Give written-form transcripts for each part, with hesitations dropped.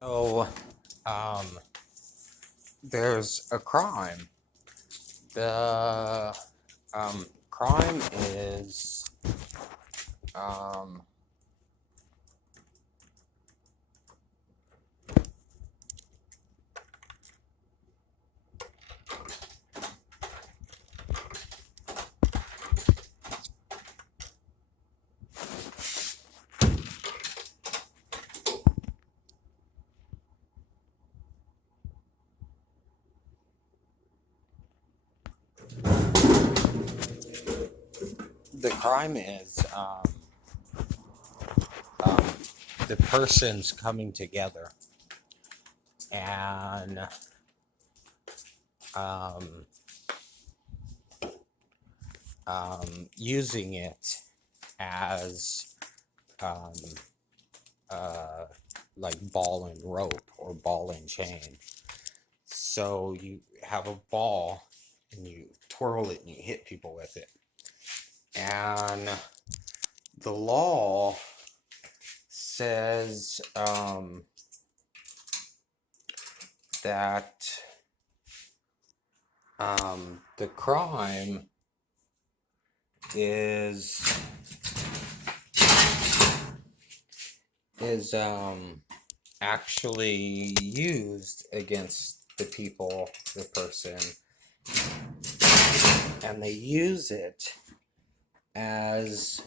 So, um, there's a crime. The crime is um, the crime is um, the persons coming together and um, using it as um, uh, like ball and rope or ball and chain. So you have a ball and you twirl it and you hit people with it. And the law says that the crime is actually used against the people, the person, and they use it as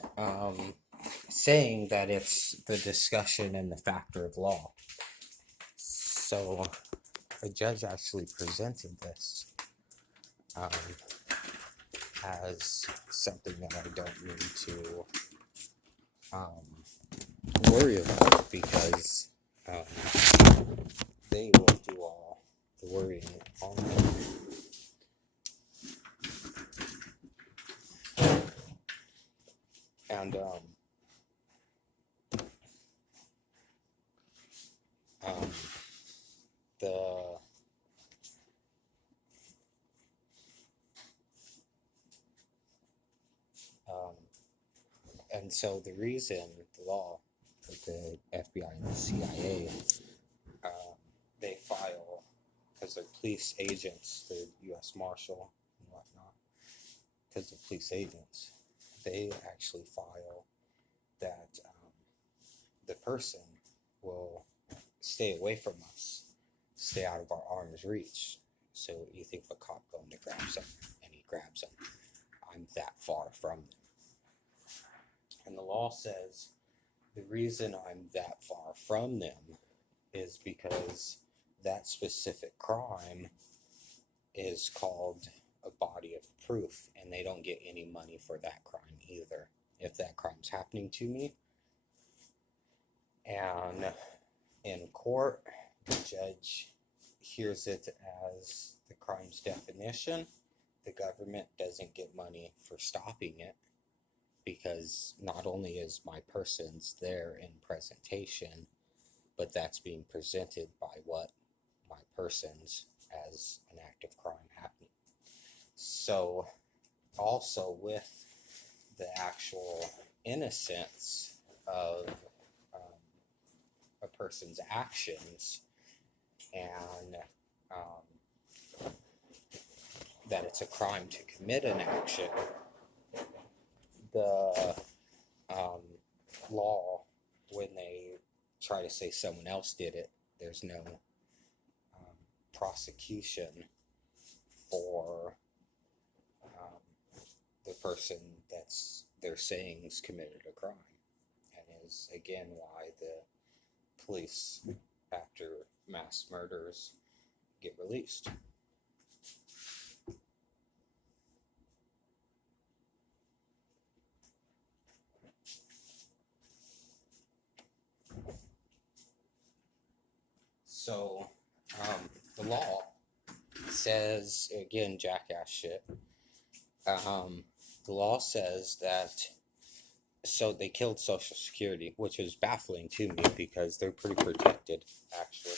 saying that it's the discussion and the factor of law. So a judge actually presented this um, as something that I don't need to worry about because they will do all the worrying on me. And um, the um, and so the reason the law, like the FBI and the CIA, um, they file because they're police agents, the U.S. Marshal and whatnot, because they're police agents, they actually file that the person will stay away from us, stay out of our arm's reach. So you think of a cop going to grab someone, and he grabs them. I'm that far from them. And the law says the reason I'm that far from them is because that specific crime is called a body of proof, and they don't get any money for that crime either. If that crime's happening to me, and in court, the judge hears it as the crime's definition, the government doesn't get money for stopping it because not only is my person's there in presentation, but that's being presented by what my person's as an act of crime happening. So also with the actual innocence of a person's actions and that it's a crime to commit an action, the law, when they try to say someone else did it, there's no prosecution for the person that's they're saying has committed a crime, and is again why the police after mass murders get released. So the law says, again, jackass shit. The law says that, so they killed Social Security, which was baffling to me because they're pretty protected, actually.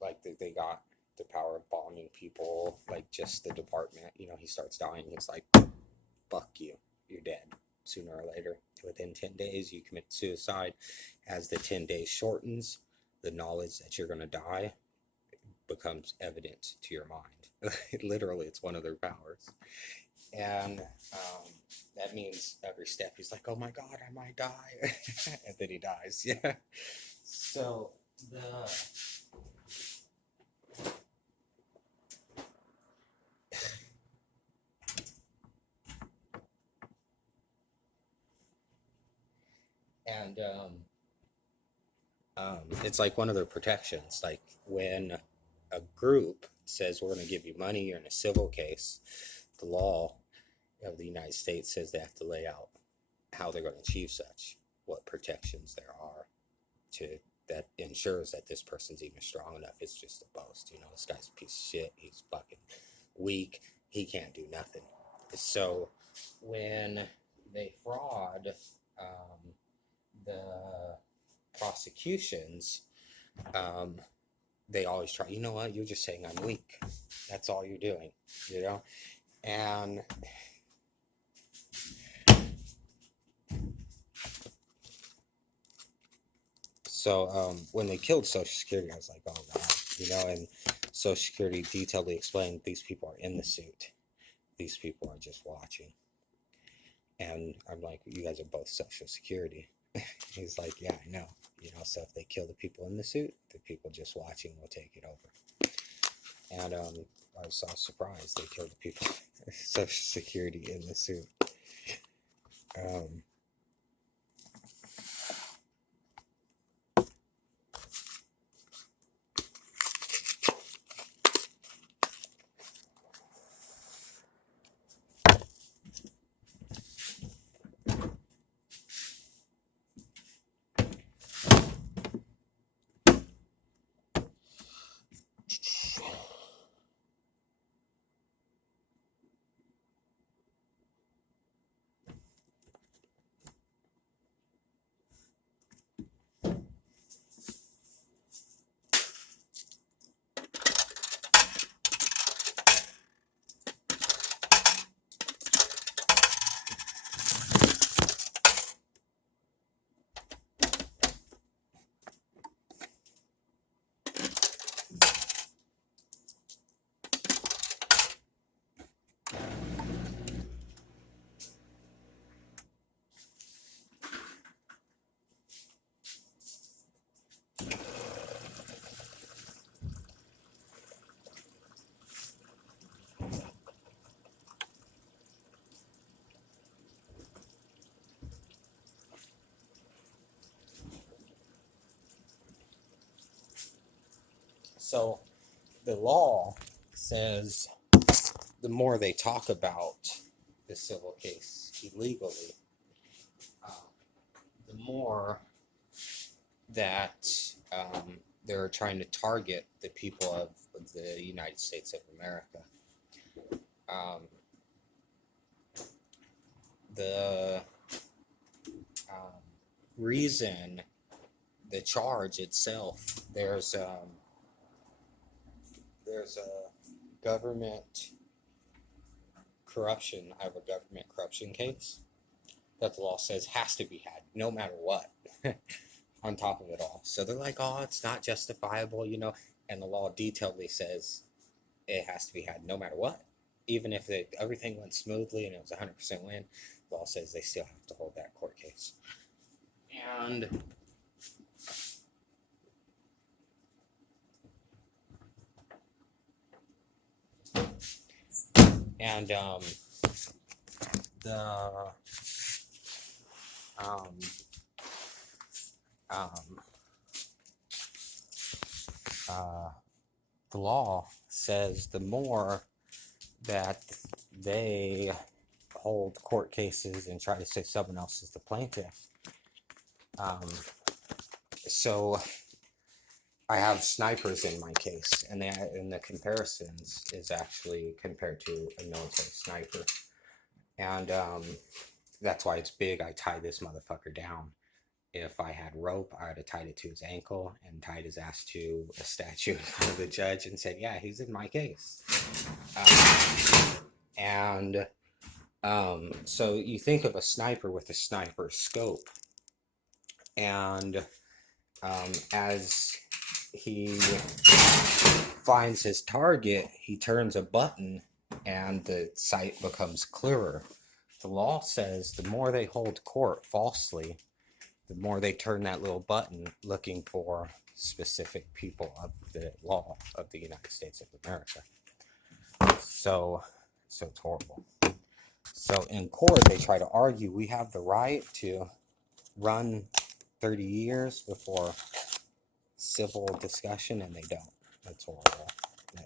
Like they got the power of bombing people, like just the department. You know, he starts dying. It's like, fuck you, you're dead. Sooner or later, within 10 days, you commit suicide. As the 10 days shortens, the knowledge that you're going to die becomes evident to your mind. Literally, it's one of their powers. And that means every step he's like, oh my God, I might die. And then he dies. Yeah. So the and it's like one of their protections. Like when a group says we're going to give you money, you're in a civil case, the law of the United States says they have to lay out how they're going to achieve such, what protections there are to that ensures that this person's even strong enough. It's just a boast. You know, this guy's a piece of shit. He's fucking weak. He can't do nothing. So when they fraud, the prosecutions, they always try, you know what, you're just saying I'm weak. That's all you're doing, you know? And so when they killed Social Security, I was like, oh God, you know, and Social Security detailedly explained these people are in the suit. These people are just watching. And I'm like, you guys are both Social Security. He's like, yeah, I know. You know, so if they kill the people in the suit, the people just watching will take it over. And I was so surprised they killed the people Social Security in the suit. So the law says the more they talk about the civil case illegally, the more that they're trying to target the people of the United States of America. The reason, the charge itself, there's a government corruption. I have a government corruption case that the law says has to be had no matter what. On top of it all, so they're like, oh, it's not justifiable, you know, and the law detailedly says it has to be had no matter what. Even if everything went smoothly and it was 100% win, the law says they still have to hold that court case. And the law says the more that they hold court cases and try to say someone else is the plaintiff. So I have snipers in my case, and the comparisons is actually compared to a military sniper. And that's why it's big. I tie this motherfucker down. If I had rope, I would have tied it to his ankle and tied his ass to a statue in front of the judge and said, yeah, he's in my case. So you think of a sniper with a sniper scope. And as he finds his target, he turns a button, and the sight becomes clearer. The law says the more they hold court falsely, the more they turn that little button looking for specific people of the law of the United States of America. So it's horrible. So in court, they try to argue we have the right to run 30 years before civil discussion, and they don't. That's horrible. Yeah.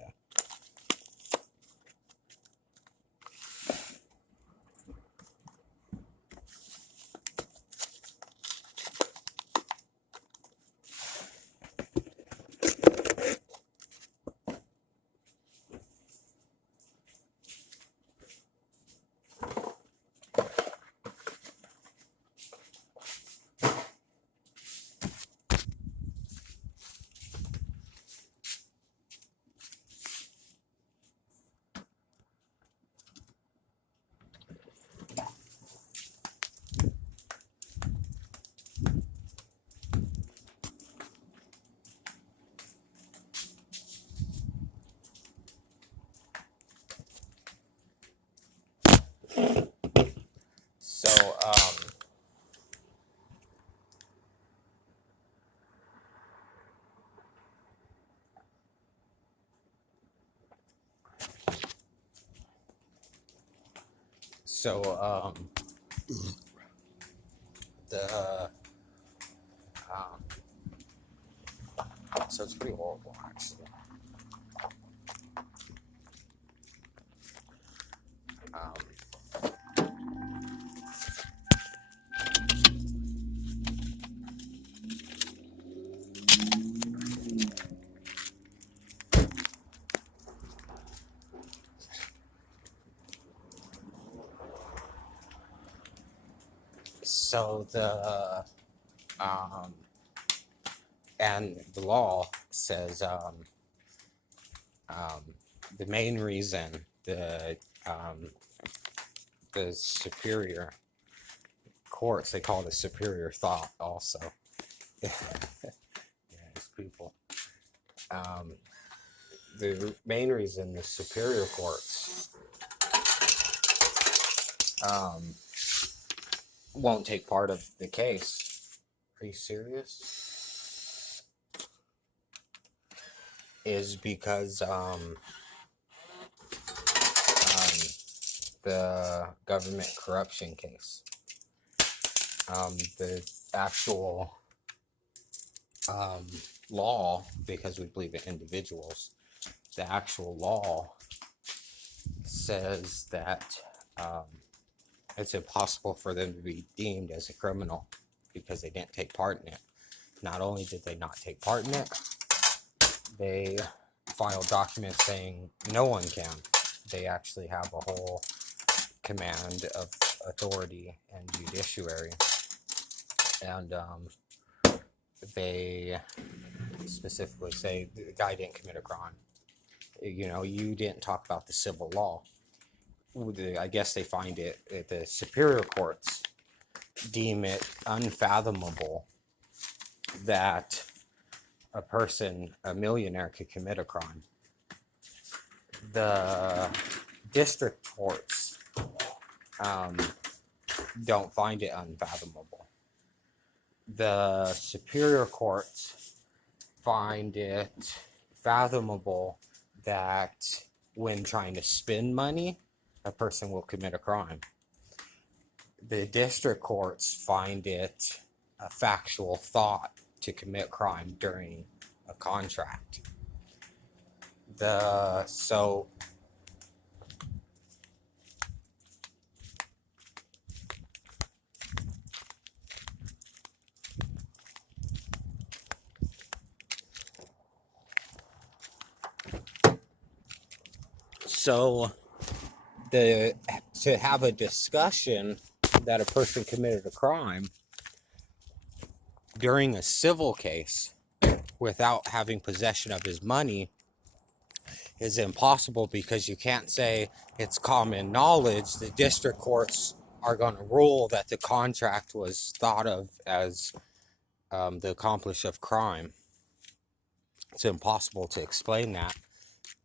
So the um, so it's pretty horrible, actually. So and the law says the main reason the superior courts, they call it a superior thought also. Yeah, these people. The main reason the superior courts won't take part of the case, are you serious? Is because the government corruption case. The actual law, because we believe in individuals, the actual law says that it's impossible for them to be deemed as a criminal because they didn't take part in it. Not only did they not take part in it, they filed documents saying no one can. They actually have a whole command of authority and judiciary, and they specifically say the guy didn't commit a crime. You know, you didn't talk about the civil law. I guess they find it, the superior courts deem it unfathomable that a person, a millionaire, could commit a crime. The district courts don't find it unfathomable. The superior courts find it fathomable that when trying to spend money, a person will commit a crime. The district courts find it a factual thought to commit crime during a contract. So to have a discussion that a person committed a crime during a civil case without having possession of his money is impossible, because you can't say it's common knowledge. The district courts are going to rule that the contract was thought of as the accomplice of crime. It's impossible to explain that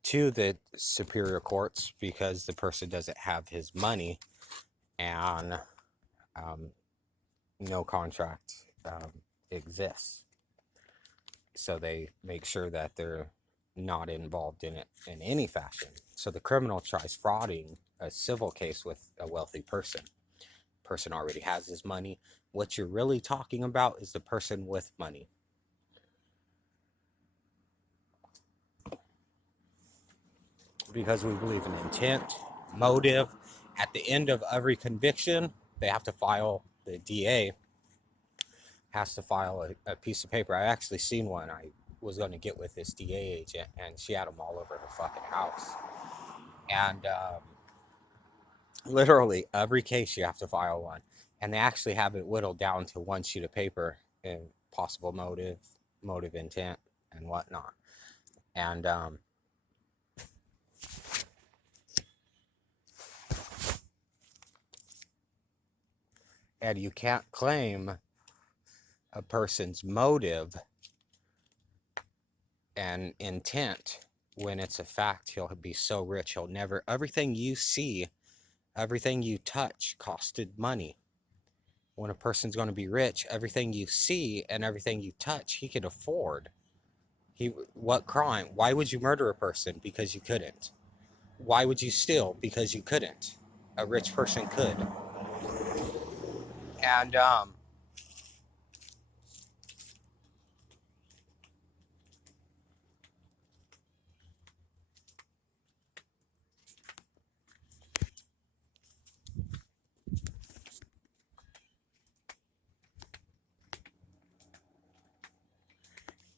to the superior courts because the person doesn't have his money, and no contract exists. So they make sure that they're not involved in it in any fashion. So the criminal tries frauding a civil case with a wealthy person. Person already has his money. What you're really talking about is the person with money. Because we believe in intent, motive. At the end of every conviction, they have to file, the DA has to file a piece of paper. I actually seen one I was going to get with this DA agent, and she had them all over her fucking house. And literally every case you have to file one. And they actually have it whittled down to one sheet of paper and possible motive, intent, and whatnot. And you can't claim a person's motive and intent when it's a fact. He'll be so rich, he'll never, everything you see, everything you touch costed money. When a person's going to be rich, everything you see and everything you touch, he could afford. What crime? Why would you murder a person? Because you couldn't. Why would you steal? Because you couldn't. A rich person could.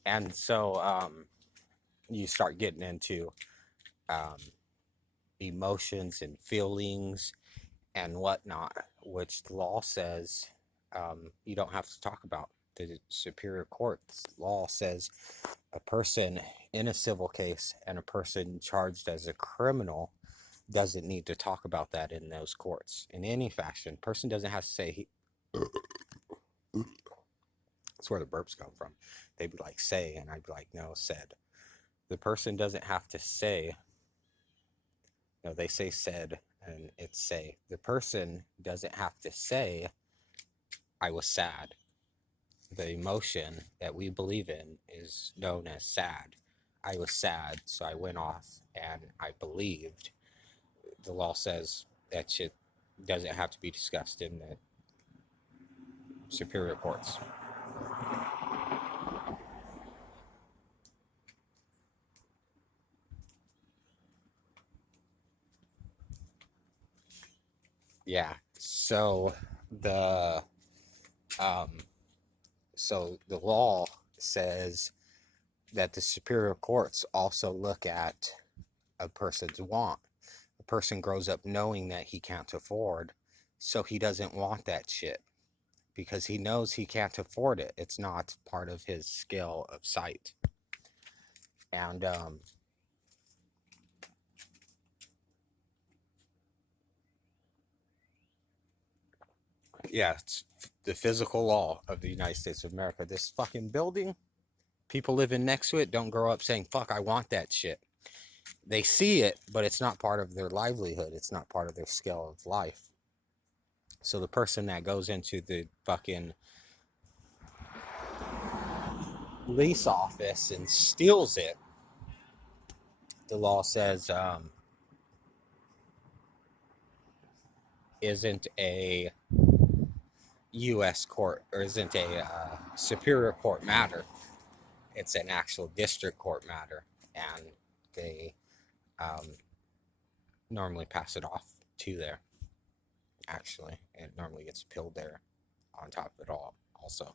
And so you start getting into emotions and feelings and whatnot, which the law says you don't have to talk about. The superior court's law says a person in a civil case and a person charged as a criminal doesn't need to talk about that in those courts in any fashion. Person doesn't have to say that's where the burps come from. They'd be like, say, and I'd be like, no, said. The person doesn't have to say, no, they say said, and it's say. The person doesn't have to say, I was sad. The emotion that we believe in is known as sad. I was sad, so I went off and I believed. The law says that shit doesn't have to be discussed in the superior courts. Yeah. Um, so the law says that the superior courts also look at a person's want. A person grows up knowing that he can't afford, so he doesn't want that shit because he knows he can't afford it. It's not part of his scale of sight. And yeah, it's the physical law of the United States of America. This fucking building, people living next to it don't grow up saying, fuck, I want that shit. They see it, but it's not part of their livelihood. It's not part of their scale of life. So the person that goes into the fucking lease office and steals it, the law says isn't a U.S. court or isn't a superior court matter. It's an actual district court matter, and they normally pass it off to there. Actually, it normally gets appealed there on top of it all also.